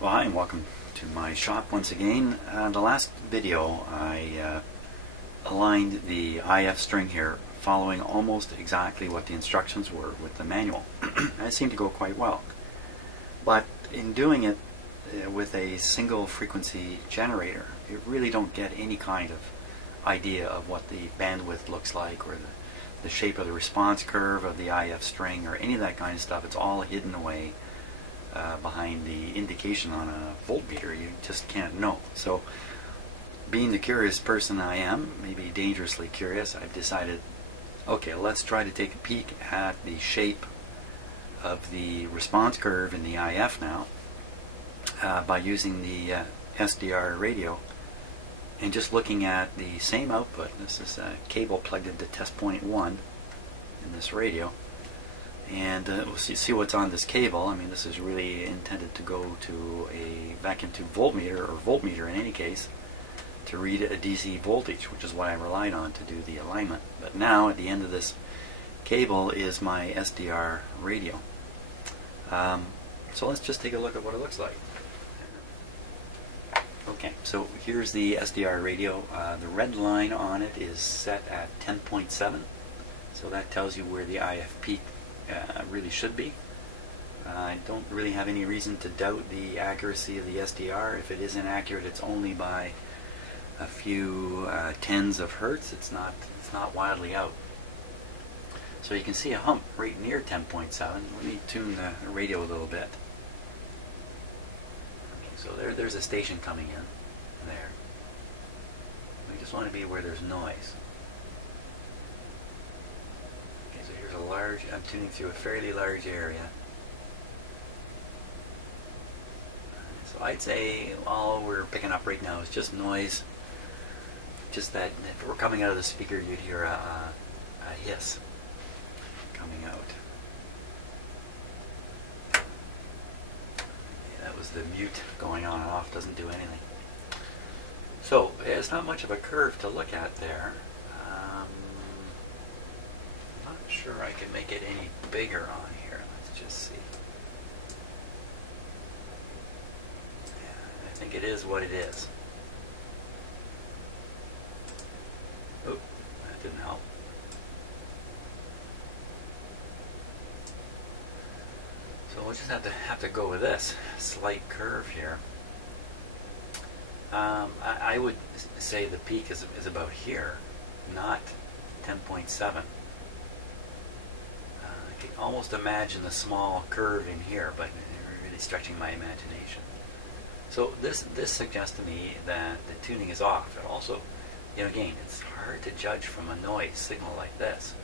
Well, hi and welcome to my shop once again. The last video I aligned the IF string here following almost exactly what the instructions were with the manual. It seemed to go quite well. But in doing it with a single frequency generator, you really don't get any kind of idea of what the bandwidth looks like or the shape of the response curve of the IF string or any of that kind of stuff. It's all hidden away behind the indication on a voltmeter. You just can't know. So, being the curious person I am, maybe dangerously curious, I've decided, okay, let's try to take a peek at the shape of the response curve in the IF now by using the SDR radio and just looking at the same output. This is a cable plugged into test point 1 in this radio. And we'll see what's on this cable. I mean, this is really intended to go to a vacuum tube voltmeter, or voltmeter in any case, to read a DC voltage, which is what I relied on to do the alignment. But now, at the end of this cable is my SDR radio. So let's just take a look at what it looks like. Okay, so here's the SDR radio. The red line on it is set at 10.7, so that tells you where the IF peak really should be. I don't really have any reason to doubt the accuracy of the SDR. If it is inaccurate, it's only by a few tens of hertz. It's not wildly out. So you can see a hump right near 10.7. Let me tune the radio a little bit. Okay, so there's a station coming in there. We just want to be where there's noise. I'm tuning through a fairly large area. So I'd say all we're picking up right now is just noise. Just that if we're coming out of the speaker, you'd hear a hiss coming out. Yeah, that was the mute going on and off, doesn't do anything. So it's not much of a curve to look at there. Sure, I can make it any bigger on here. Let's just see. Yeah, I think it is what it is. Oh, that didn't help. So we'll just have to go with this slight curve here. I would say the peak is about here, not 10.7. I can almost imagine a small curve in here, but really stretching my imagination. So this suggests to me that the tuning is off. It also, again, it's hard to judge from a noise signal like this,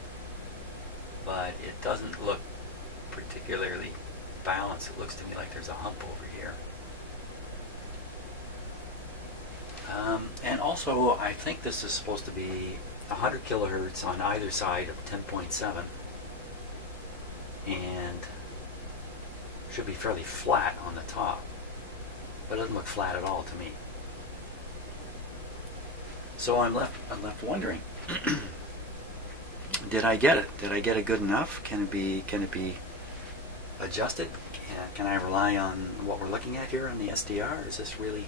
but it doesn't look particularly balanced. It looks to me like there's a hump over here. And also, I think this is supposed to be 100 kilohertz on either side of 10.7. And should be fairly flat on the top, but it doesn't look flat at all to me. So I'm left wondering, did I get it? Did I get it good enough? Can it be adjusted? Can I rely on what we're looking at here on the SDR? Is this really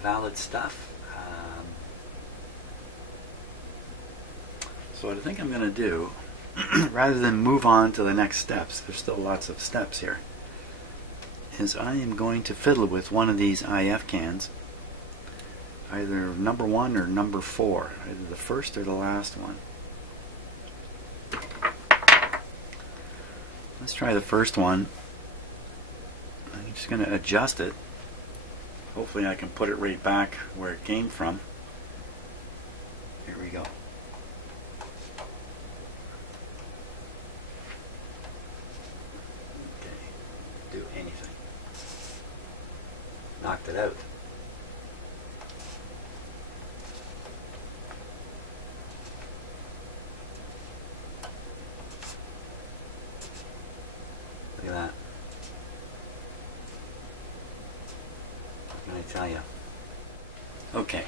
valid stuff? So what I think I'm going to do, rather than move on to the next steps, there's still lots of steps here, is I am going to fiddle with one of these IF cans, either number 1 or number 4, either the first or the last one. Let's try the first one. I'm just going to adjust it. Hopefully I can put it right back where it came from. Here we go. Do anything. Knocked it out. Look at that. What can I tell you? Okay,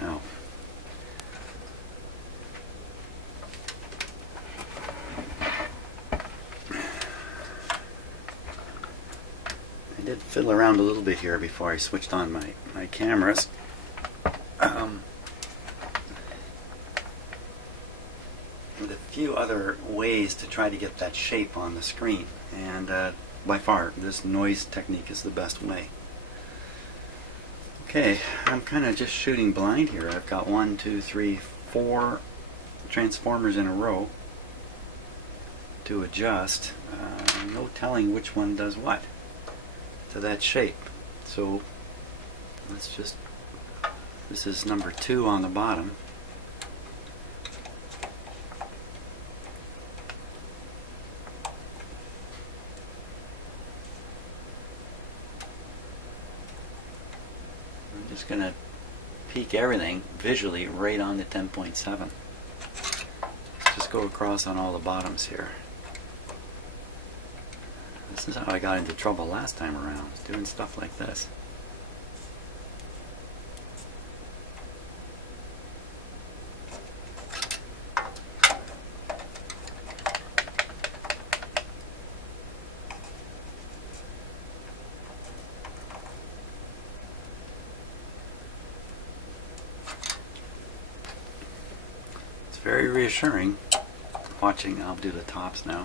now I did fiddle around a little bit here before I switched on my cameras. With a few other ways to try to get that shape on the screen, and by far this noise technique is the best way. Okay, I'm kind of just shooting blind here. I've got 1, 2, 3, 4 transformers in a row to adjust. No telling which one does what to that shape. So let's just, this is number 2 on the bottom. I'm just going to peak everything visually right on to 10.7. Let's just go across on all the bottoms here. This is how I got into trouble last time around, doing stuff like this. It's very reassuring watching. I'll do the tops now.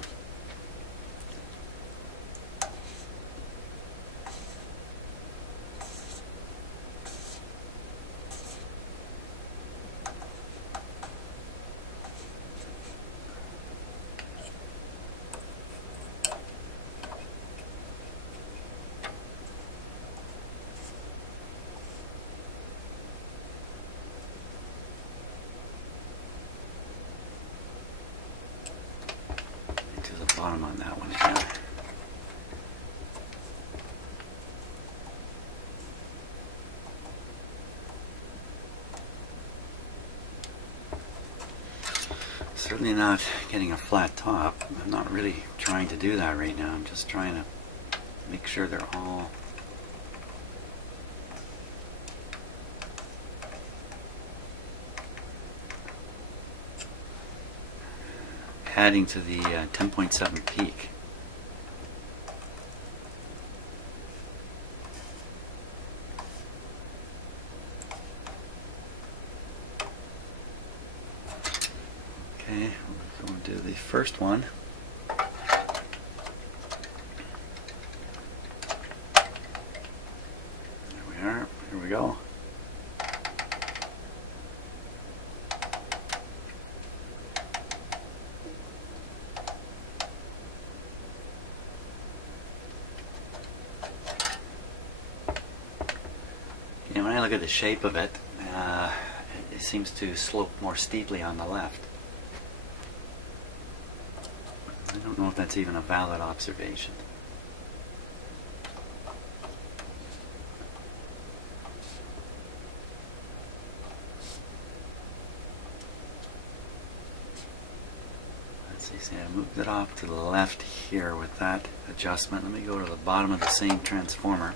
Bottom on that one again. Certainly not getting a flat top. I'm not really trying to do that right now. I'm just trying to make sure they're all adding to the 10.7 peak. Okay, we're going to do the first one. There we are. Here we go. When I look at the shape of it, it seems to slope more steeply on the left. I don't know if that's even a valid observation. Let's see, I moved it off to the left here with that adjustment. Let me go to the bottom of the same transformer.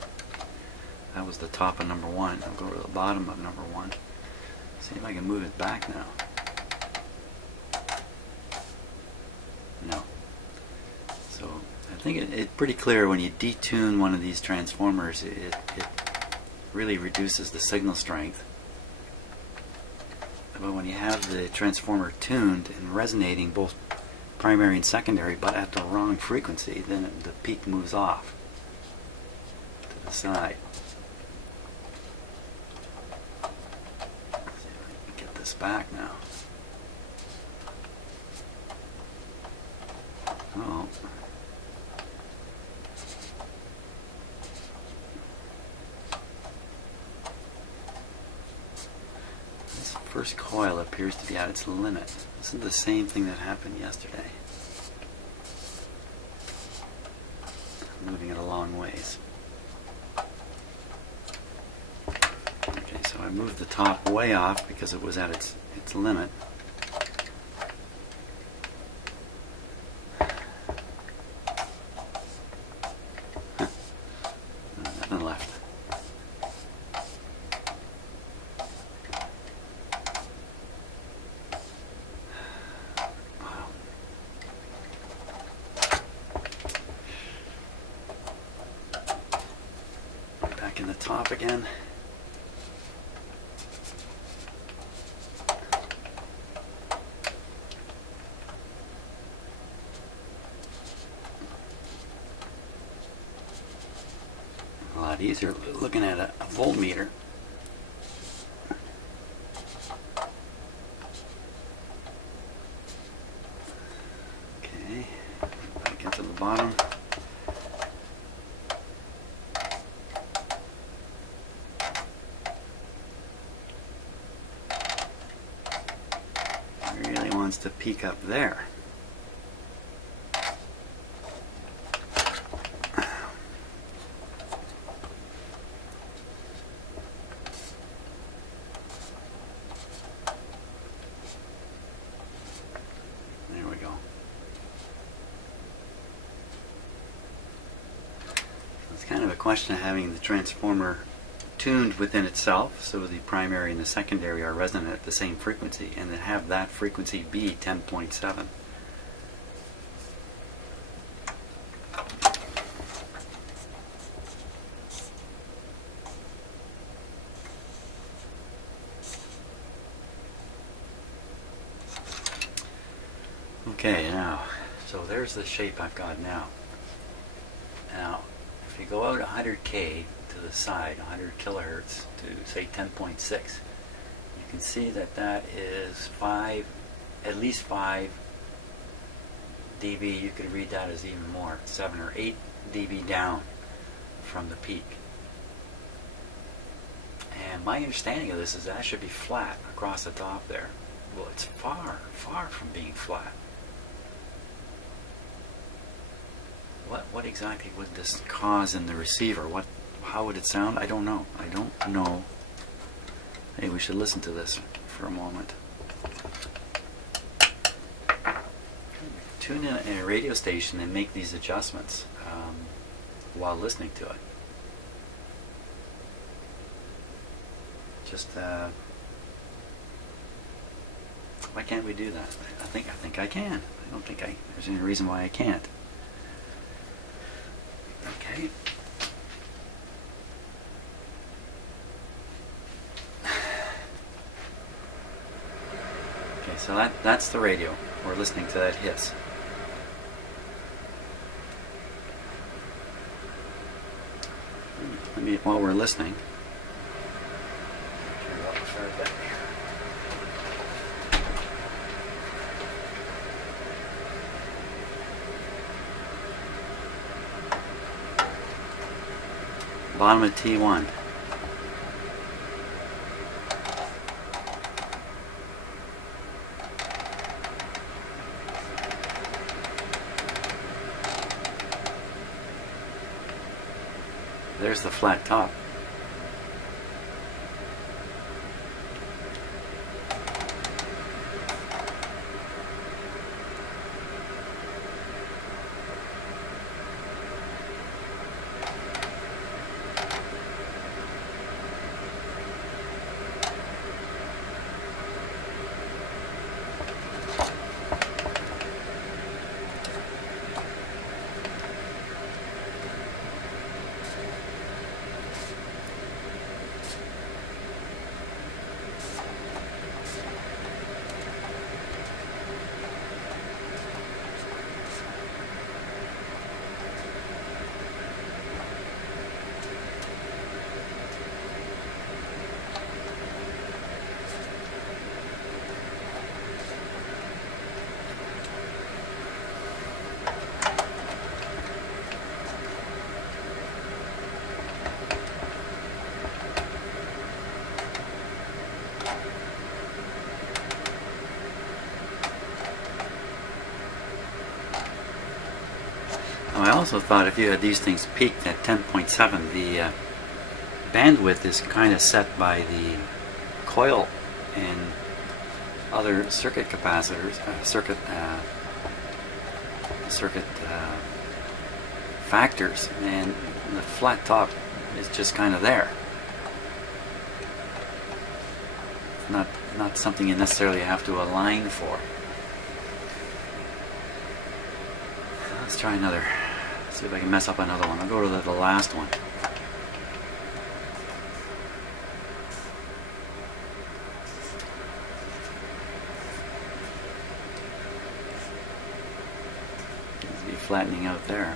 That was the top of number 1. I'll go to the bottom of number 1. See if I can move it back now. No. So I think it's pretty clear when you detune one of these transformers, it really reduces the signal strength. But when you have the transformer tuned and resonating both primary and secondary, but at the wrong frequency, then the peak moves off to the side. Back now. Oh. This first coil appears to be at its limit. This is the same thing that happened yesterday. I'm moving it a long ways. So I moved the top way off because it was at its limit. Nothing left. Wow. back in the top again. A lot easier looking at a voltmeter. Okay, back into the bottom. Really wants to peak up there. There we go. It's kind of a question of having the transformer tuned within itself, so the primary and the secondary are resonant at the same frequency, and then have that frequency be 10.7. Okay, now, so there's the shape I've got now. Now, if you go out 100K to the side, 100 kilohertz to say 10.6, you can see that that is at least 5 dB. You could read that as even more, 7 or 8 dB down from the peak. And my understanding of this is that should be flat across the top there. Well, it's far, far from being flat. What exactly would this cause in the receiver? How would it sound? I don't know. I don't know. Hey, we should listen to this for a moment. Tune in a radio station and make these adjustments while listening to it. Just why can't we do that? I think I can. I don't think there's any reason why I can't. Okay. Okay, so that's the radio. We're listening to that hiss. While we're listening, turn it up a fair bit. Bottom of T1. There's the flat top. I also thought if you had these things peaked at 10.7, the bandwidth is kind of set by the coil and other circuit capacitors, circuit factors, and the flat top is just kind of there. Not something you necessarily have to align for. Let's try another. See if I can mess up another one. I'll go to the last one. flattening out there.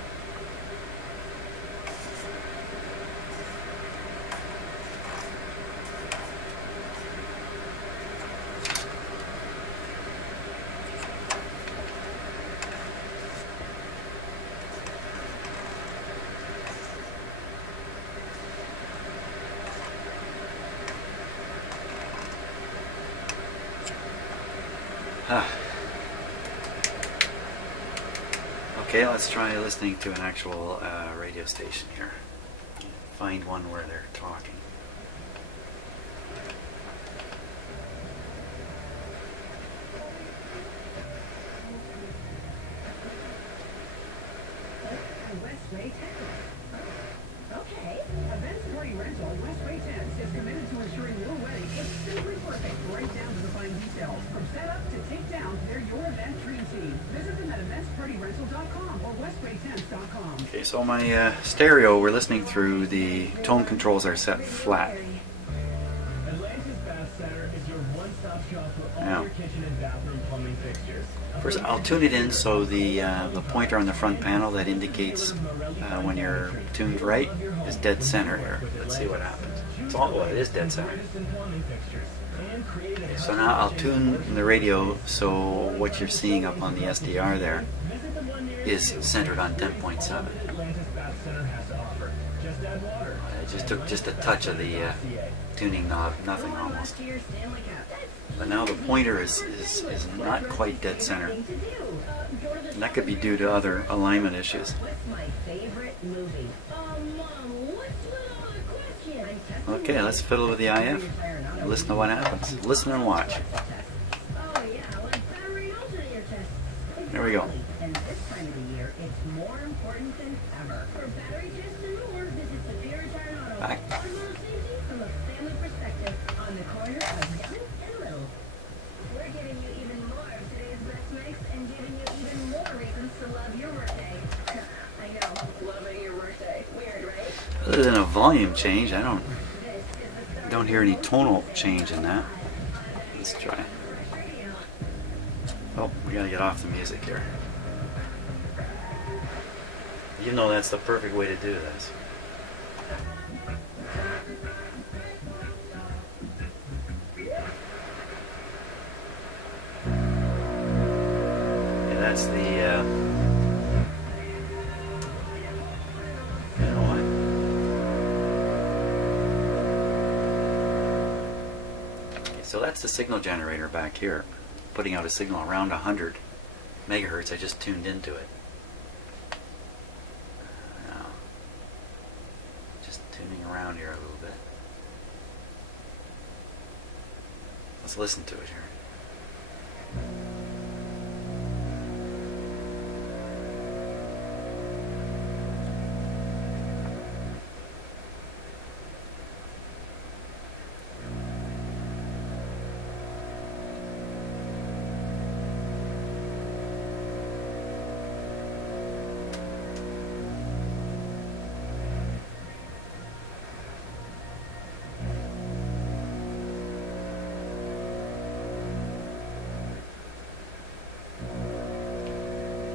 Okay, let's try listening to an actual radio station here. Find one where they're talking. Okay, Events Party Rental Westway Tents is committed to ensuring your wedding is simply perfect, right down to the fine details. From setup to takedown, they're your event dream team. Visit them at eventspartyrental.com or westwaytents.com. Okay, so my stereo, we're listening through, the tone controls are set flat. Atlantis Bath Center is your one-stop shop for all Now, your kitchen and bathroom plumbing fixtures. first, I'll tune it in so the pointer on the front panel that indicates when you're tuned right is dead center here. Let's see what happens. It's all, well, it is dead center. Okay, so now I'll tune the radio so what you're seeing up on the SDR there is centered on 10.7. I just took just a touch of the tuning knob, nothing almost. But now the pointer is not quite dead center. And that could be due to other alignment issues. Okay, let's fiddle with the IF. Listen to what happens. Listen and watch. There we go. Back. Other than a volume change, I don't hear any tonal change in that. Let's try. Oh, we gotta get off the music here. You know that's the perfect way to do this. Yeah, that's the you know what? Okay, so that's the signal generator back here, putting out a signal around 100 megahertz. I just tuned into it. Now, just tuning around here a little bit. Let's listen to it here.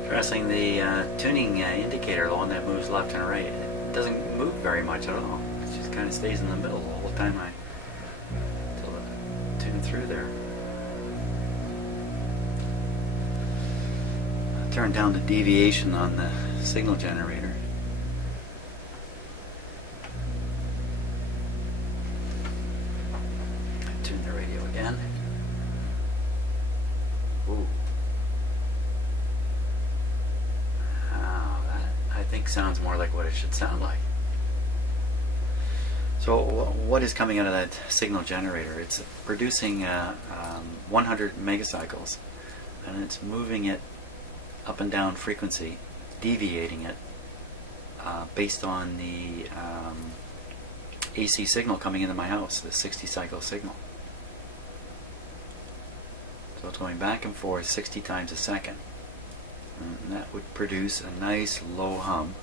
Pressing the tuning indicator, the one that moves left and right, it doesn't move very much at all. It just kind of stays in the middle the whole time until it tune through there. I'll turn down the deviation on the signal generator. Tune the radio again. Ooh. I think sounds more like what it should sound like. So what is coming out of that signal generator? It's producing 100 megacycles, and it's moving it up and down frequency, deviating it based on the AC signal coming into my house, the 60 cycle signal. So it's going back and forth 60 times a second. And that would produce a nice low hum,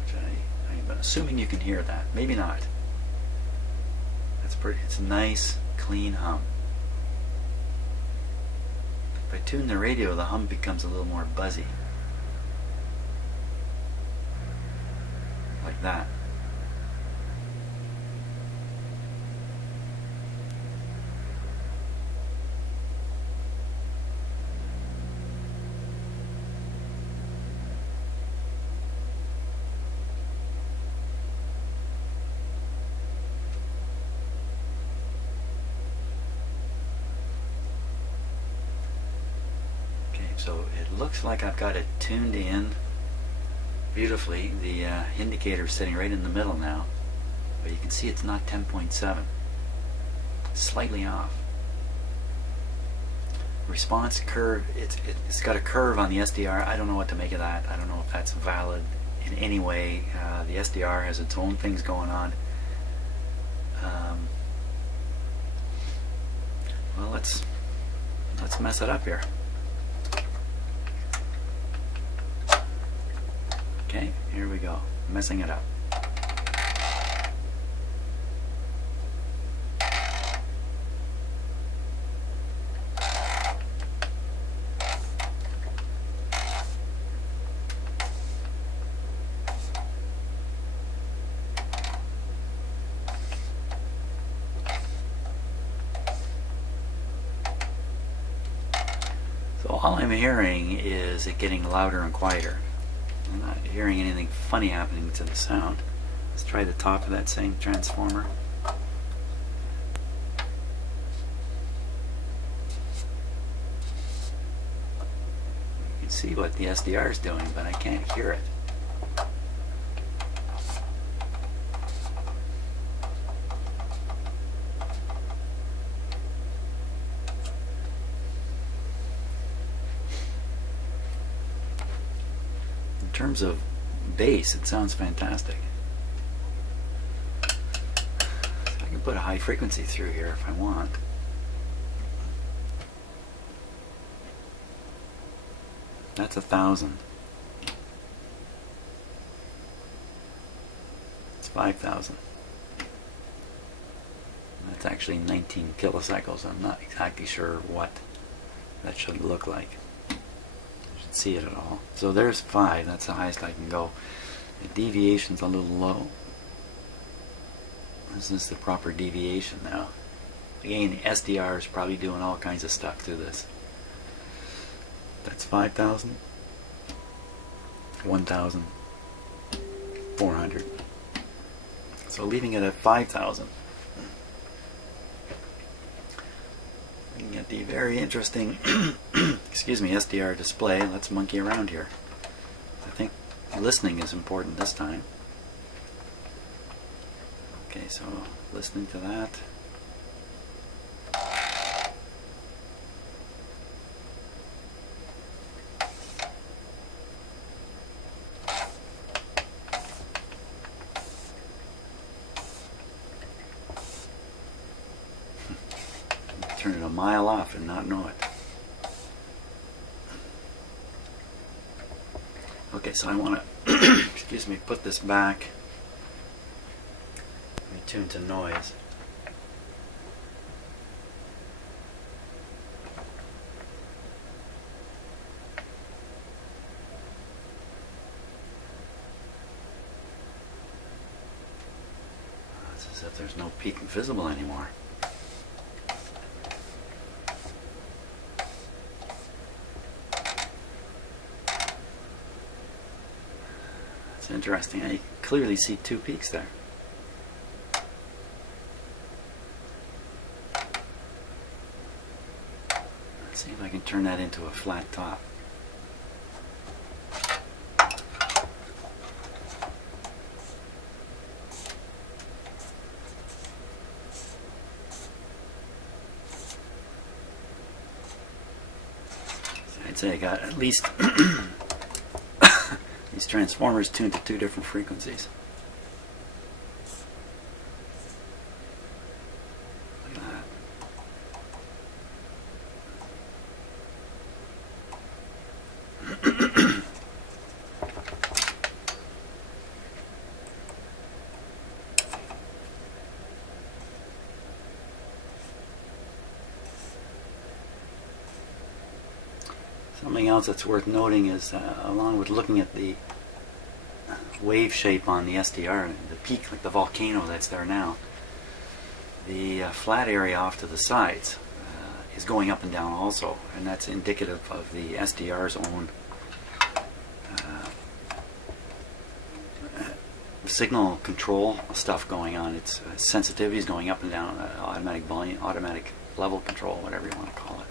which I'm assuming you can hear that. Maybe not. That's pretty. It's a nice, clean hum. If I tune the radio, the hum becomes a little more buzzy. Like that. So it looks like I've got it tuned in beautifully. The indicator is sitting right in the middle now, but you can see it's not 10.7. It's slightly off. Response curve, it's got a curve on the SDR. I don't know what to make of that. I don't know if that's valid in any way. The SDR has its own things going on. Well, let's mess it up here. Okay, here we go. Messing it up. So all I'm hearing is it getting louder and quieter. I'm not hearing anything funny happening to the sound. Let's try the top of that same transformer. You can see what the SDR is doing, but I can't hear it. In terms of bass, it sounds fantastic. So I can put a high frequency through here if I want. That's 1,000. It's 5,000. That's actually 19 kilocycles. I'm not exactly sure what that should look like. See it at all. So there's 5. That's the highest I can go. The deviation's a little low. This is the proper deviation now. Again, the SDR is probably doing all kinds of stuff to this. That's 5,000, 1,000, 400. So leaving it at 5,000. Looking at the very interesting excuse me, SDR display. Let's monkey around here. I think listening is important this time. Okay, so listening to that. Turn it a mile off and not know it. Okay, so I want to, excuse me, put this back. Let me tune to noise. It's as if there's no peak visible anymore. Interesting. I clearly see 2 peaks there. Let's see if I can turn that into a flat top. So I'd say I got at least these transformers tuned to 2 different frequencies. Look at that. Something else that's worth noting is, along with looking at the wave shape on the SDR, the peak, like the volcano that's there now, the flat area off to the sides is going up and down also, and that's indicative of the SDR's own signal control stuff going on. Its sensitivity is going up and down, automatic volume, automatic level control, whatever you want to call it.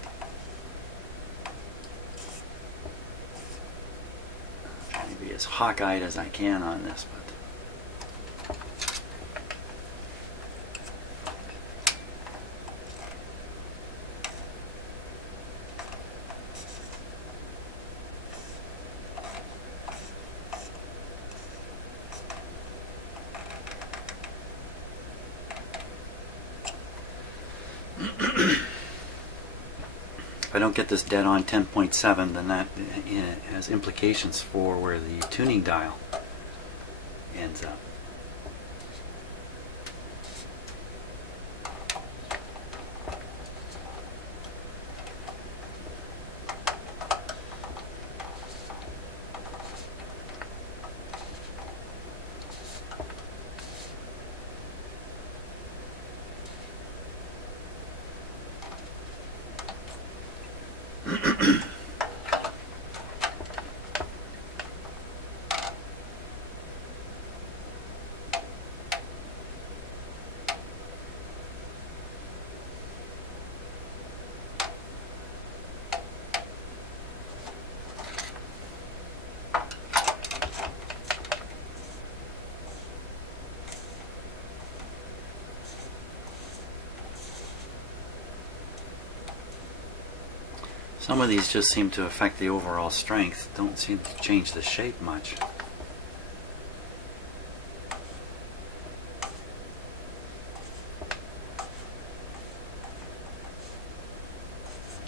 Trying to be as hawk-eyed as I can on this, but if I don't get this dead on 10.7, then that has implications for where the tuning dial ends up. Some of these just seem to affect the overall strength, don't seem to change the shape much.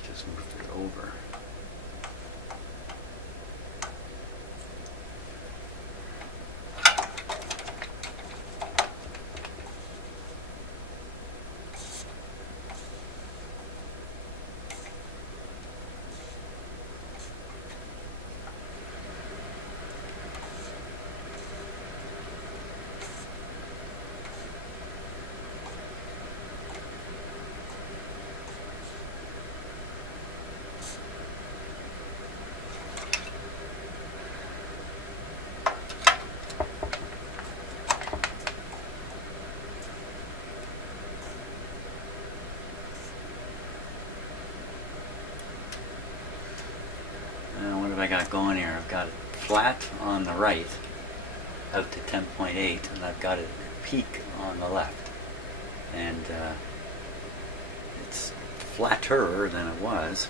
Just moved it over. I got going here. I've got it flat on the right out to 10.8, and I've got it peak on the left, and it's flatter than it was.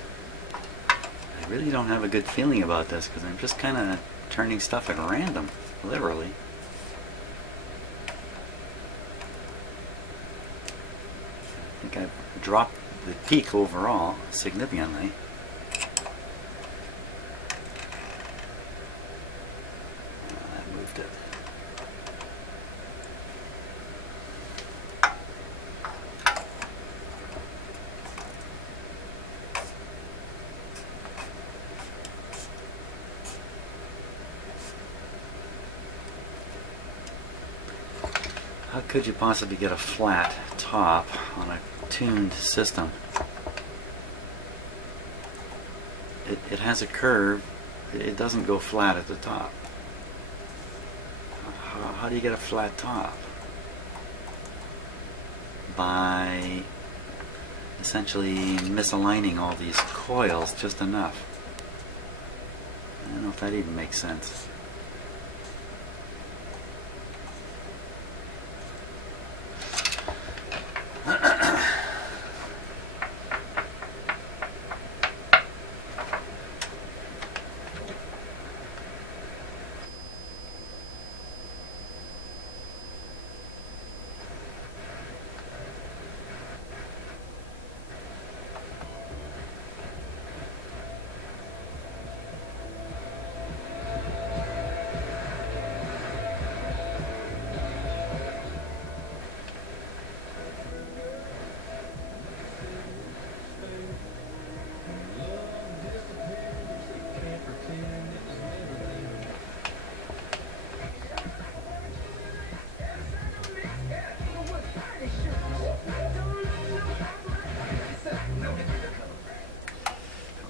I really don't have a good feeling about this because I'm just kind of turning stuff at random, literally. I think I've dropped the peak overall significantly. How could you possibly get a flat top on a tuned system? It has a curve. It doesn't go flat at the top. How do you get a flat top? By essentially misaligning all these coils just enough. I don't know if that even makes sense.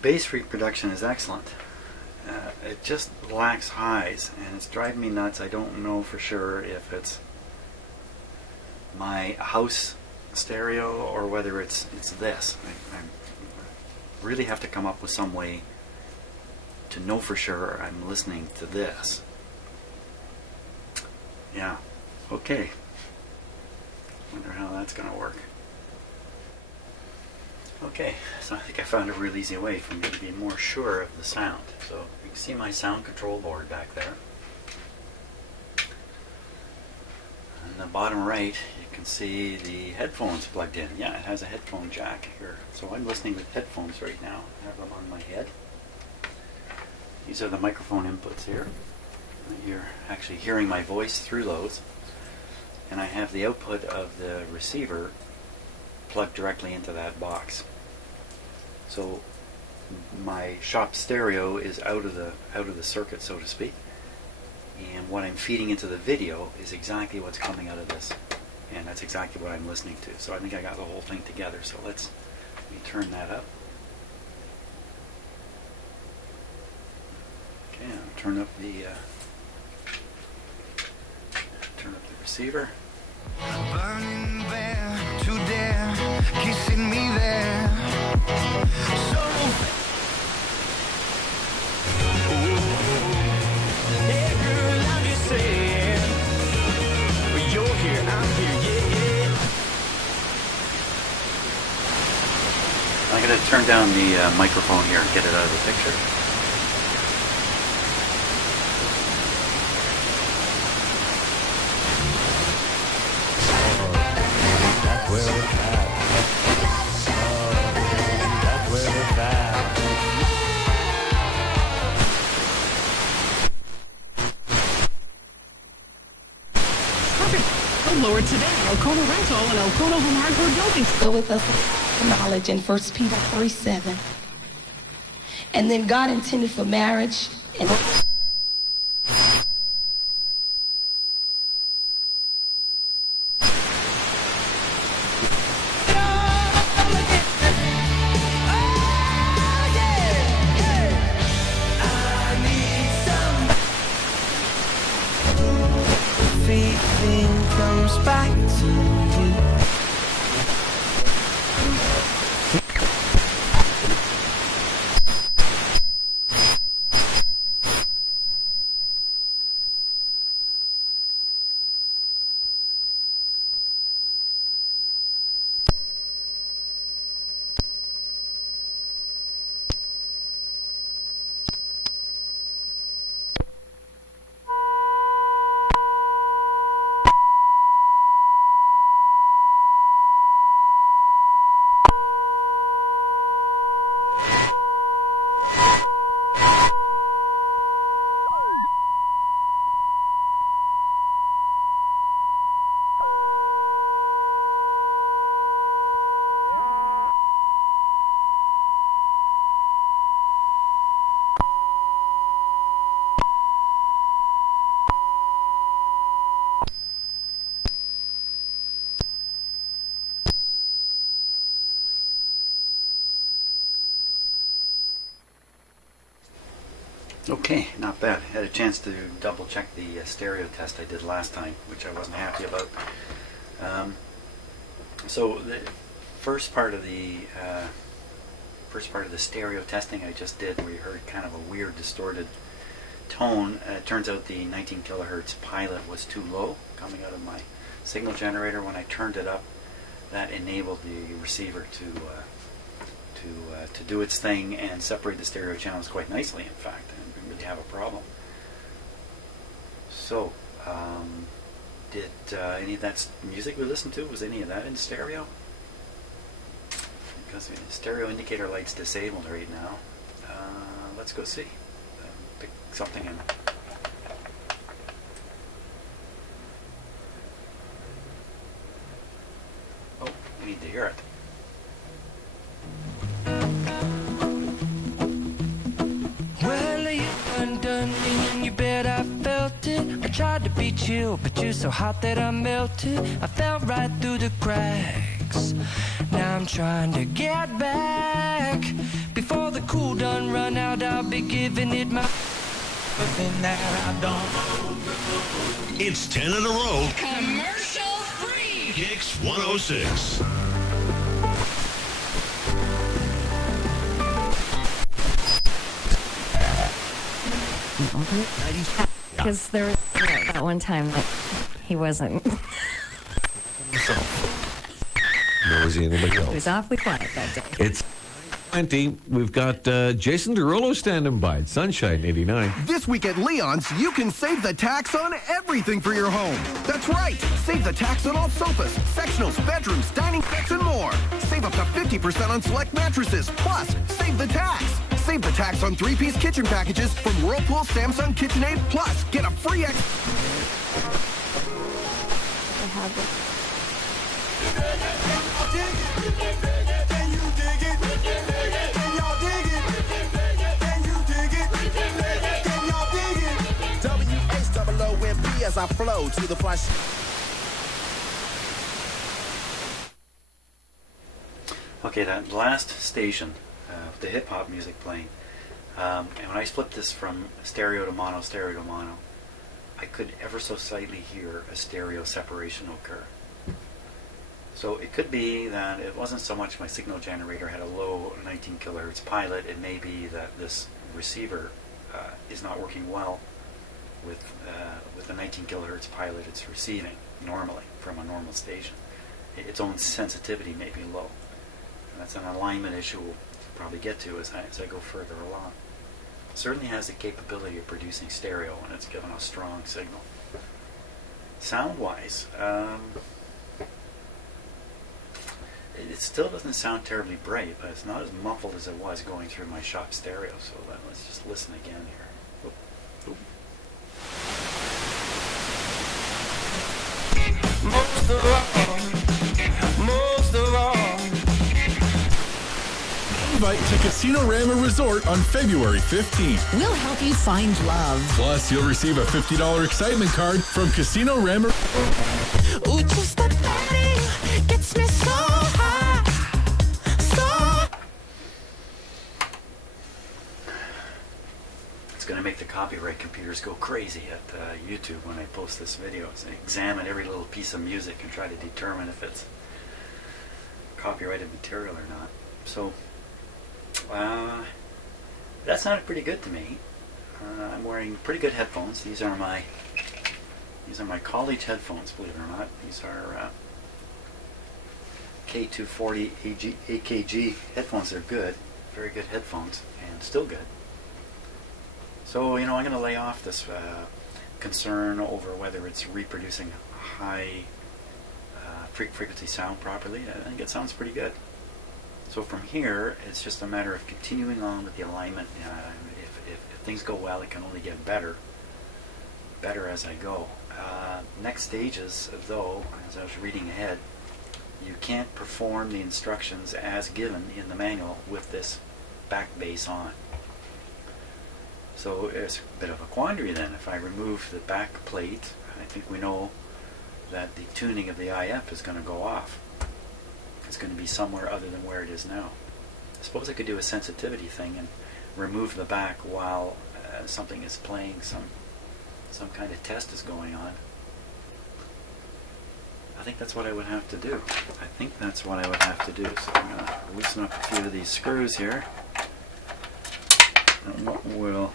bass reproduction is excellent. It just lacks highs, and it's driving me nuts. I don't know for sure if it's my house stereo or whether it's this. I really have to come up with some way to know for sure I'm listening to this. Yeah, okay. Wonder how that's going to work. Okay, so I think I found a real easy way for me to be more sure of the sound. So you can see my sound control board back there. On the bottom right, you can see the headphones plugged in. Yeah, it has a headphone jack here. So I'm listening with headphones right now. I have them on my head. These are the microphone inputs here. You're actually hearing my voice through those. And I have the output of the receiver plugged directly into that box. So my shop stereo is out of the circuit, so to speak. And what I'm feeding into the video is exactly what's coming out of this. And that's exactly what I'm listening to. So I think I got the whole thing together. So let me turn that up. Okay, I'll turn up the receiver. Burning there to dare, kissing me there. So hey girl, I'm just saying, you're here, I'm here, yeah. I'm going to turn down the microphone here and get it out of the picture. Where it's at. That's where it's at. Perfect. Go lower today. Elkona Rental and Elkona Home Hardware Buildings. Go with us knowledge in 1 Peter 3:7. And then God intended for marriage and everything comes back to you. Okay, not bad. Had a chance to double check the stereo test I did last time, which I wasn't happy about. So the first part of the stereo testing I just did, we heard kind of a weird distorted tone. It turns out the 19 kilohertz pilot was too low coming out of my signal generator. When I turned it up, that enabled the receiver to do its thing and separate the stereo channels quite nicely, in fact, and didn't really have a problem. So, did any of that music we listened to, was any of that in stereo? Because the stereo indicator light's disabled right now. Let's go see. Pick something in. Oh, we need to hear it. Well, you undone me in your bed, I felt it. I tried to be chill, but you're so hot that I melted. I fell right through the cracks. box. Now I'm trying to get back. Before the cool done run out, I'll be giving it my everything that I don't. It's 10 in a row. Commercial free. Kicks 106. Because there was that one time that he wasn't. Nor was he anybody else. He was awfully quiet that day. It's 20. We've got Jason Derulo standing by. It's Sunshine 89. This week at Leon's, you can save the tax on everything for your home. That's right. Save the tax on all sofas, sectionals, bedrooms, dining sets, and more. Save up to 50% on select mattresses. Plus, save the tax. Save the tax on 3-piece kitchen packages from Whirlpool, Samsung, KitchenAid. Plus, get a free I have it. W-H-O-O-M-P as I flow to the front. Okay, that last station, with the hip-hop music playing, and when I flipped this from stereo to mono, I could ever so slightly hear a stereo separation occur. So it could be that it wasn't so much my signal generator had a low 19 kilohertz pilot. It may be that this receiver is not working well with the 19 kilohertz pilot it's receiving normally from a normal station. Its own sensitivity may be low. And that's an alignment issue we'll probably get to as I go further along. It certainly has the capability of producing stereo, and it's given a strong signal. Sound-wise, it still doesn't sound terribly bright, but it's not as muffled as it was going through my shop stereo. So let's just listen again here. Oop, oop. Most of all. Invite to Casino Rama Resort on February 15th. We'll help you find love. Plus, you'll receive a $50 excitement card from Casino Rama. Ooh, just that body gets me so high, so. It's going to make the copyright computers go crazy at YouTube when I post this video. So I examine every little piece of music and try to determine if it's copyrighted material or not. So that sounded pretty good to me. I'm wearing pretty good headphones. These are my college headphones, believe it or not. These are K240 AKG headphones. They're good, very good headphones, and still good. So, you know, I'm going to lay off this concern over whether it's reproducing high frequency sound properly. I think it sounds pretty good. So from here, it's just a matter of continuing on with the alignment. If things go well, it can only get better as I go. Next stages, though, as I was reading ahead, you can't perform the instructions as given in the manual with this back bass on. So it's a bit of a quandary then. If I remove the back plate, I think we know that the tuning of the IF is going to go off. It's going to be somewhere other than where it is now. I suppose I could do a sensitivity thing and remove the back while something is playing, some kind of test is going on. I think that's what I would have to do. So I'm going to loosen up a few of these screws here. And what we'll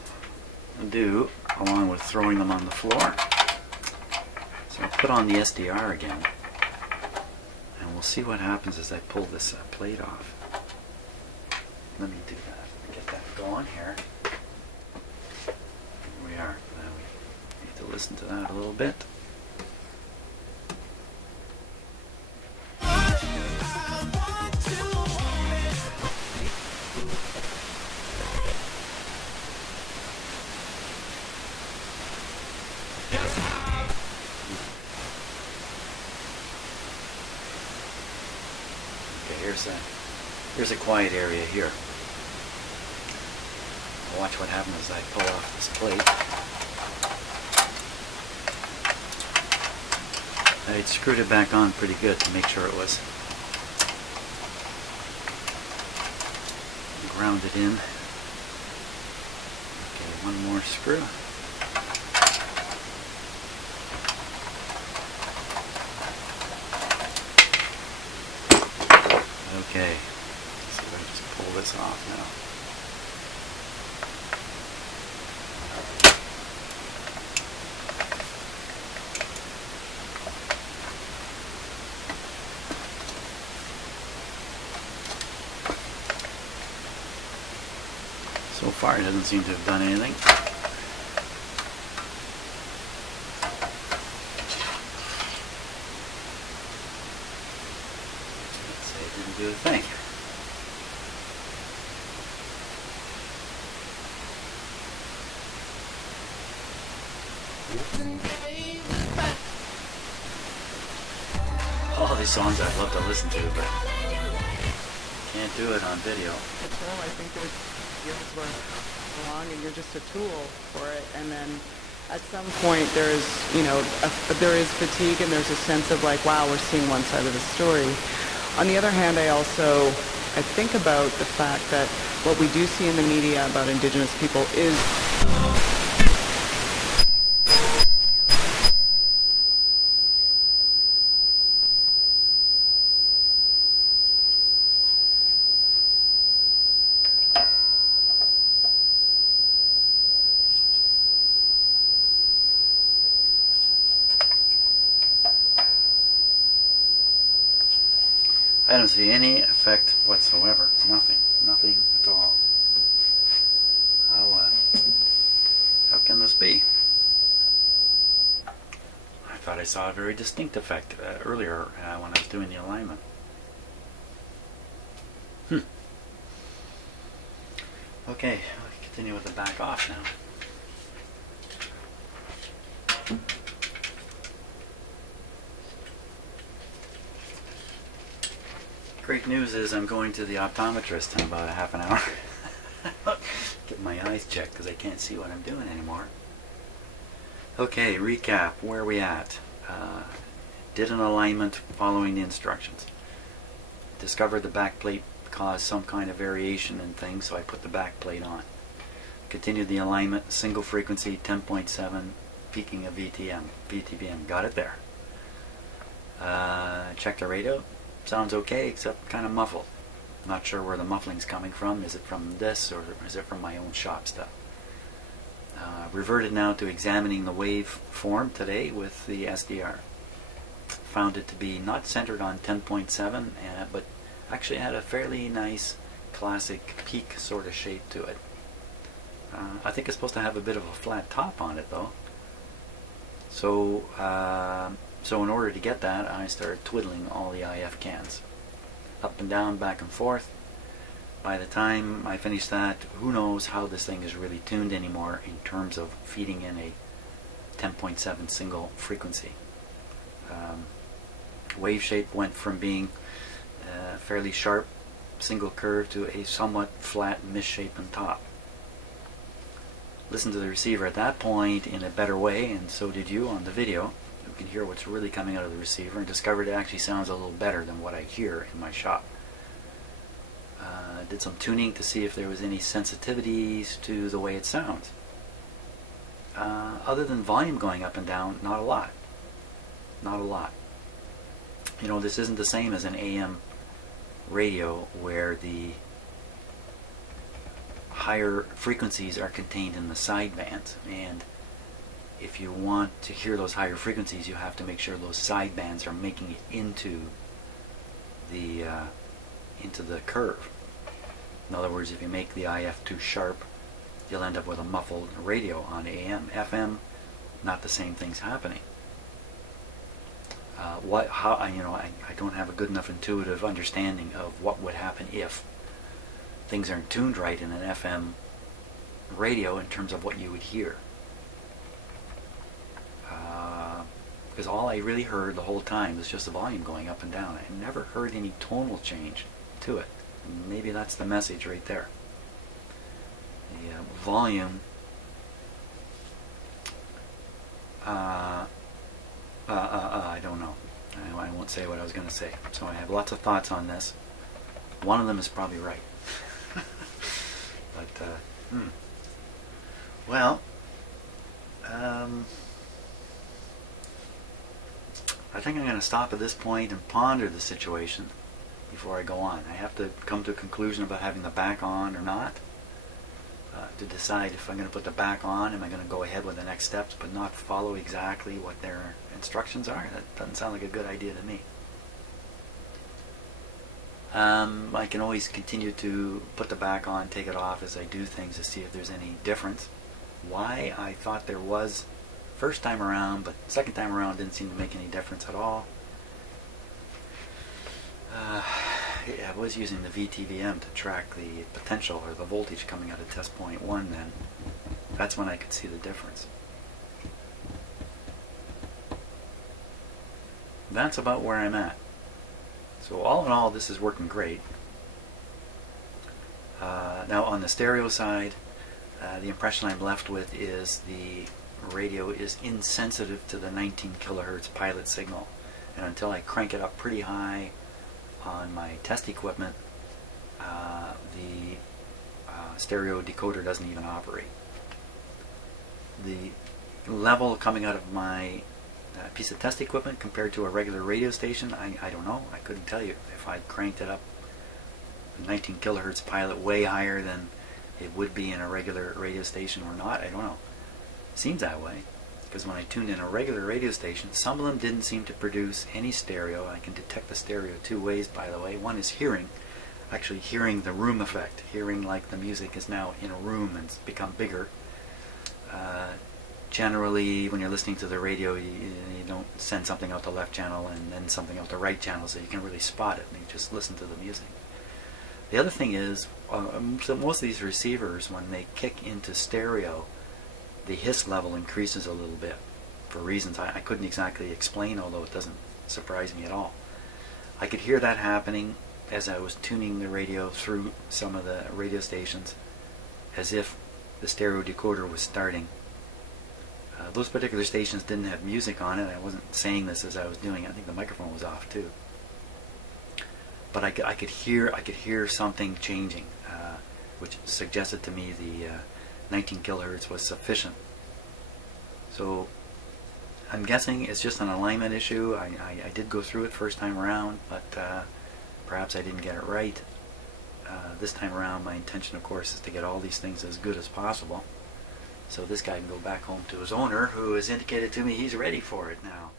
do, along with throwing them on the floor, so I'll put on the SDR again, and we'll see what happens as I pull this plate off. Let me do that. Get that going here. Here we are. Now we need to listen to that a little bit. Here's a quiet area here. Watch what happens as I pull off this plate. I'd screwed it back on pretty good to make sure it was ground it in. Okay, one more screw. Okay, so I just pull this off now. So far it doesn't seem to have done anything. Let's say it didn't do a thing. All these songs I'd love to listen to, but can't do it on video. Well, I think there's skills where belong and you're just a tool for it, and then at some point there's, you know, there is fatigue and there's a sense of like, wow, we're seeing one side of the story. On the other hand, I think about the fact that what we do see in the media about Indigenous people is I don't see any effect whatsoever. It's nothing. Nothing at all. How can this be? I thought I saw a very distinct effect earlier when I was doing the alignment. Okay, I'll continue with the back off now. Great news is I'm going to the optometrist in about a half an hour. Get my eyes checked because I can't see what I'm doing anymore. Okay, recap. Where are we at? Did an alignment following the instructions. Discovered the back plate caused some kind of variation in things, so I put the back plate on. Continued the alignment, single frequency, 10.7, peaking of VTBM. Got it there. Checked the radio. Sounds okay, except kind of muffled. Not sure where the muffling's coming from. Is it from this or is it from my own shop stuff? Reverted now to examining the waveform today with the SDR. Found it to be not centered on 10.7, but actually had a fairly nice classic peak sort of shape to it. I think it's supposed to have a bit of a flat top on it though. So in order to get that, I started twiddling all the IF cans. Up and down, back and forth. By the time I finished that, who knows how this thing is really tuned anymore in terms of feeding in a 10.7 single frequency. Wave shape went from being fairly sharp, single curve to a somewhat flat, misshapen top. Listened to the receiver at that point in a better way, and so did you on the video. You can hear what's really coming out of the receiver and discovered it actually sounds a little better than what I hear in my shop. Did some tuning to see if there was any sensitivities to the way it sounds. Other than volume going up and down, not a lot. Not a lot. You know, this isn't the same as an AM radio where the higher frequencies are contained in the sidebands, and if you want to hear those higher frequencies, you have to make sure those sidebands are making it into the curve. In other words, if you make the IF too sharp, you'll end up with a muffled radio on AM. FM, not the same thing's happening. I don't have a good enough intuitive understanding of what would happen if things aren't tuned right in an FM radio in terms of what you would hear. Because all I really heard the whole time was just the volume going up and down. I never heard any tonal change to it. Maybe that's the message right there. The volume I don't know. I won't say what I was going to say. So I have lots of thoughts on this. One of them is probably right. Well, I think I'm going to stop at this point and ponder the situation before I go on. I have to come to a conclusion about having the back on or not, to decide if I'm going to put the back on. Am I going to go ahead with the next steps but not follow exactly what their instructions are? That doesn't sound like a good idea to me. I can always continue to put the back on, take it off as I do things to see if there's any difference. Why I thought there was first time around, but second time around didn't seem to make any difference at all. I was using the VTVM to track the potential or the voltage coming out of test point 1 then. That's when I could see the difference. That's about where I'm at. So all in all, this is working great. Now on the stereo side, the impression I'm left with is the radio is insensitive to the 19 kilohertz pilot signal, and until I crank it up pretty high on my test equipment, the stereo decoder doesn't even operate. The level coming out of my piece of test equipment compared to a regular radio station, I don't know. I couldn't tell you if I cranked it up 19 kilohertz pilot way higher than it would be in a regular radio station or not. I don't know. Seems that way, because when I tuned in a regular radio station, some of them didn't seem to produce any stereo. I can detect the stereo two ways, by the way. One is hearing, actually hearing the room effect, hearing like the music is now in a room and it's become bigger. Generally, when you're listening to the radio, you don't send something out the left channel and then something out the right channel, so you can really spot it, and you just listen to the music. The other thing is, so most of these receivers, when they kick into stereo, the hiss level increases a little bit for reasons I couldn't exactly explain, although it doesn't surprise me at all. I could hear that happening as I was tuning the radio through some of the radio stations, as if the stereo decoder was starting. Those particular stations didn't have music on it. I wasn't saying this as I was doing it. I think the microphone was off too. But I could hear something changing, which suggested to me the 19 kilohertz was sufficient. So I'm guessing it's just an alignment issue. I did go through it first time around, but perhaps I didn't get it right. This time around, my intention, of course, is to get all these things as good as possible, so this guy can go back home to his owner, who has indicated to me he's ready for it now.